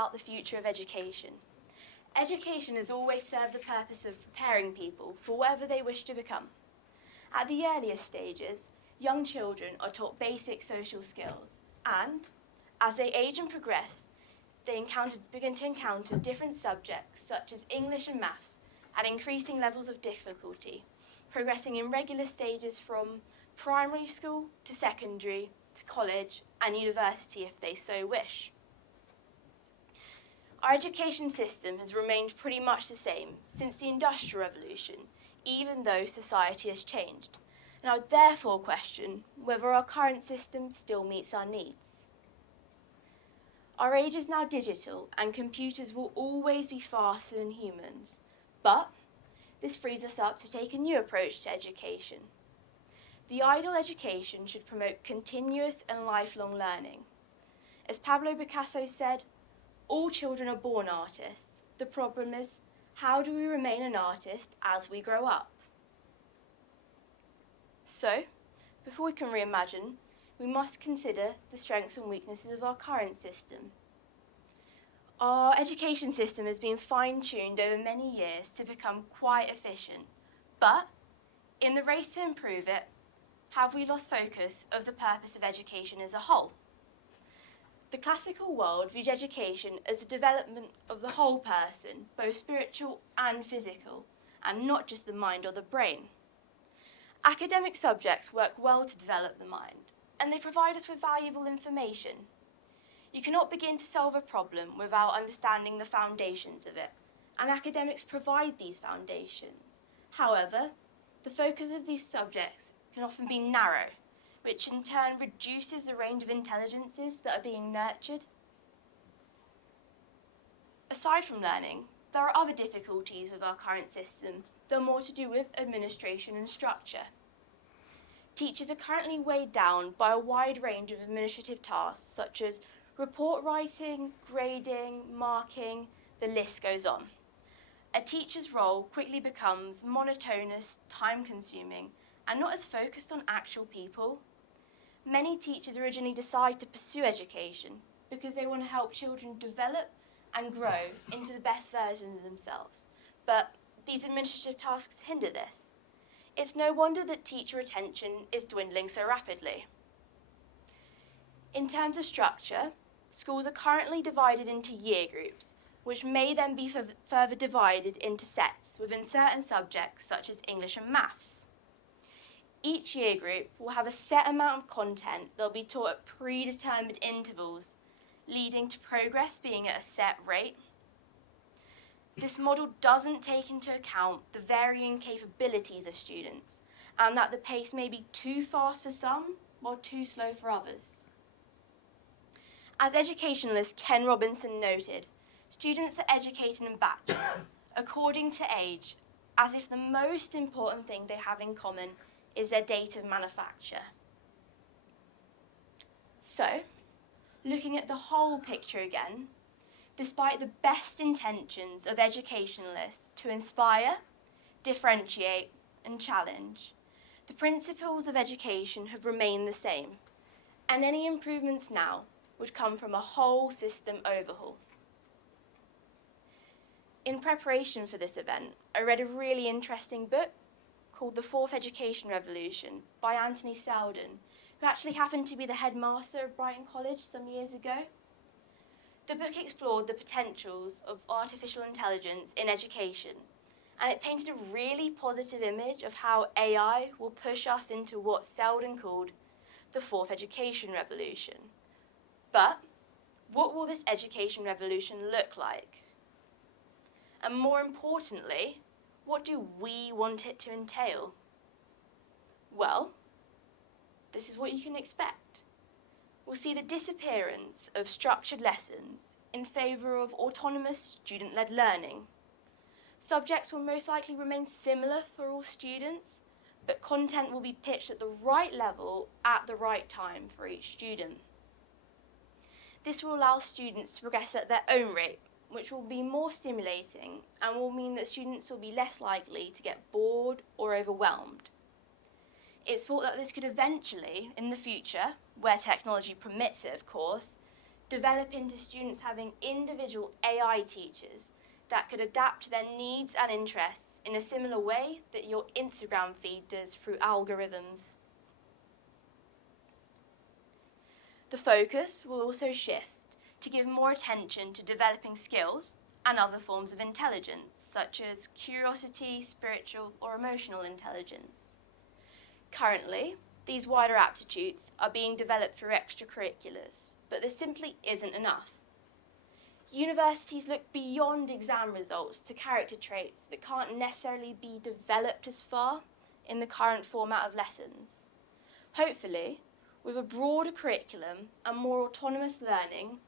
about the future of education. Education has always served the purpose of preparing people for whatever they wish to become. At the earliest stages, young children are taught basic social skills, and as they age and progress, they begin to encounter different subjects such as English and maths at increasing levels of difficulty, progressing in regular stages from primary school to secondary to college and university if they so wish. Our education system has remained pretty much the same since the Industrial Revolution, even though society has changed, and I would therefore question whether our current system still meets our needs. Our age is now digital, and computers will always be faster than humans, but this frees us up to take a new approach to education. The ideal education should promote continuous and lifelong learning. As Pablo Picasso said, all children are born artists. The problem is, how do we remain an artist as we grow up? So, before we can reimagine, we must consider the strengths and weaknesses of our current system. Our education system has been fine-tuned over many years to become quite efficient, but in the race to improve it, have we lost focus of the purpose of education as a whole? The classical world viewed education as the development of the whole person, both spiritual and physical, and not just the mind or the brain. Academic subjects work well to develop the mind, and they provide us with valuable information. You cannot begin to solve a problem without understanding the foundations of it, and academics provide these foundations. However, the focus of these subjects can often be narrow, which in turn reduces the range of intelligences that are being nurtured. Aside from learning, there are other difficulties with our current system that are more to do with administration and structure. Teachers are currently weighed down by a wide range of administrative tasks such as report writing, grading, marking, the list goes on. A teacher's role quickly becomes monotonous, time-consuming, and not as focused on actual people. Many teachers originally decide to pursue education because they want to help children develop and grow into the best version of themselves. But these administrative tasks hinder this. It's no wonder that teacher retention is dwindling so rapidly. In terms of structure, schools are currently divided into year groups, which may then be further divided into sets within certain subjects such as English and maths. Each year group will have a set amount of content that will be taught at predetermined intervals, leading to progress being at a set rate. This model doesn't take into account the varying capabilities of students, and that the pace may be too fast for some or too slow for others. As educationalist Ken Robinson noted, students are educated in batches, according to age, as if the most important thing they have in common is their date of manufacture. So, looking at the whole picture again, despite the best intentions of educationalists to inspire, differentiate, and challenge, the principles of education have remained the same, and any improvements now would come from a whole system overhaul. In preparation for this event, I read a really interesting book called The Fourth Education Revolution by Anthony Selden, who actually happened to be the headmaster of Brighton College some years ago. The book explored the potentials of artificial intelligence in education, and it painted a really positive image of how AI will push us into what Selden called the fourth education revolution. But what will this education revolution look like? And more importantly, what do we want it to entail? Well, this is what you can expect. We'll see the disappearance of structured lessons in favour of autonomous student-led learning. Subjects will most likely remain similar for all students, but content will be pitched at the right level at the right time for each student. This will allow students to progress at their own rate, which will be more stimulating and will mean that students will be less likely to get bored or overwhelmed. It's thought that this could eventually, in the future, where technology permits it of course, develop into students having individual AI teachers that could adapt to their needs and interests in a similar way that your Instagram feed does through algorithms. The focus will also shift to give more attention to developing skills and other forms of intelligence, such as curiosity, spiritual, or emotional intelligence. Currently, these wider aptitudes are being developed through extracurriculars, but this simply isn't enough. Universities look beyond exam results to character traits that can't necessarily be developed as far in the current format of lessons. Hopefully, with a broader curriculum and more autonomous learning,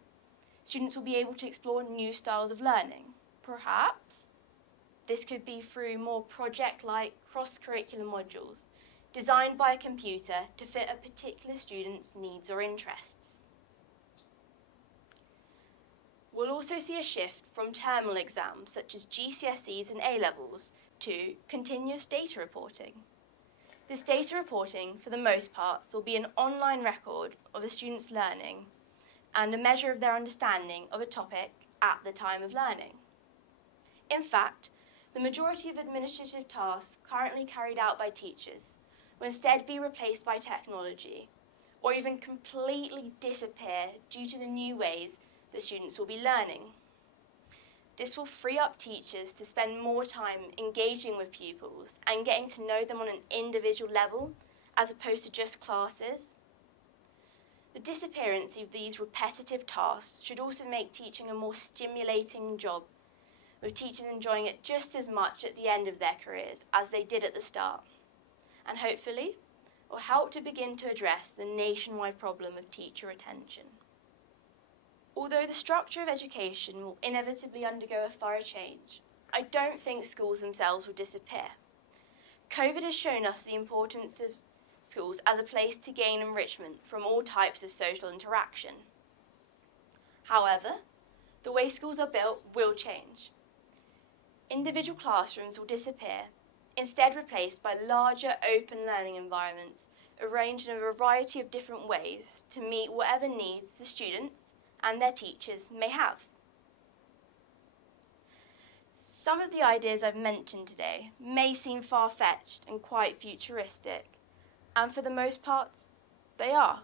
students will be able to explore new styles of learning. Perhaps this could be through more project-like cross-curricular modules designed by a computer to fit a particular student's needs or interests. We'll also see a shift from terminal exams such as GCSEs and A-levels to continuous data reporting. This data reporting, for the most part, will be an online record of a student's learning and a measure of their understanding of a topic at the time of learning. In fact, the majority of administrative tasks currently carried out by teachers will instead be replaced by technology, or even completely disappear due to the new ways the students will be learning. This will free up teachers to spend more time engaging with pupils and getting to know them on an individual level, as opposed to just classes. The disappearance of these repetitive tasks should also make teaching a more stimulating job, with teachers enjoying it just as much at the end of their careers as they did at the start, and hopefully will help to begin to address the nationwide problem of teacher retention. Although the structure of education will inevitably undergo a thorough change, I don't think schools themselves will disappear. COVID has shown us the importance of schools as a place to gain enrichment from all types of social interaction. However, the way schools are built will change. Individual classrooms will disappear, instead replaced by larger open learning environments arranged in a variety of different ways to meet whatever needs the students and their teachers may have. Some of the ideas I've mentioned today may seem far-fetched and quite futuristic, and for the most part, they are.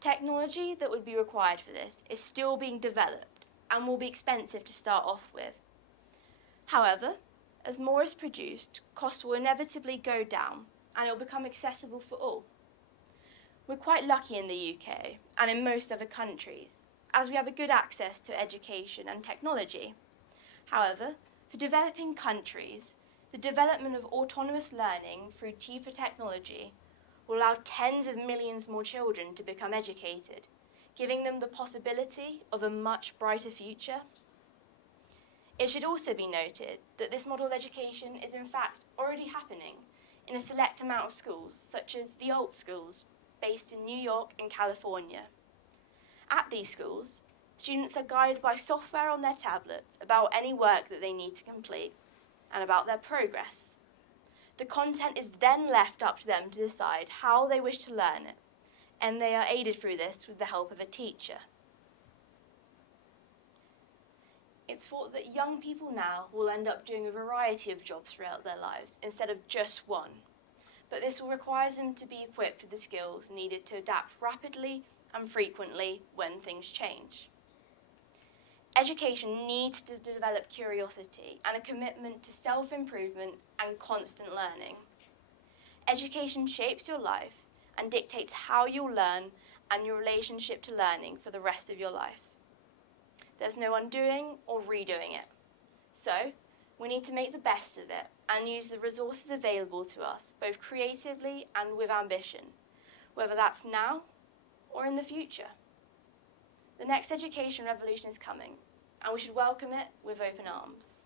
Technology that would be required for this is still being developed and will be expensive to start off with. However, as more is produced, costs will inevitably go down and it will become accessible for all. We're quite lucky in the UK and in most other countries, as we have a good access to education and technology. However, for developing countries, the development of autonomous learning through cheaper technology will allow tens of millions more children to become educated, giving them the possibility of a much brighter future. It should also be noted that this model of education is in fact already happening in a select amount of schools, such as the alt schools, based in New York and California. At these schools, students are guided by software on their tablets about any work that they need to complete and about their progress. The content is then left up to them to decide how they wish to learn it, and they are aided through this with the help of a teacher. It's thought that young people now will end up doing a variety of jobs throughout their lives instead of just one, but this will require them to be equipped with the skills needed to adapt rapidly and frequently when things change. Education needs to develop curiosity and a commitment to self-improvement and constant learning. Education shapes your life and dictates how you'll learn and your relationship to learning for the rest of your life. There's no undoing or redoing it. So, we need to make the best of it and use the resources available to us, both creatively and with ambition, whether that's now or in the future. The next education revolution is coming, and we should welcome it with open arms.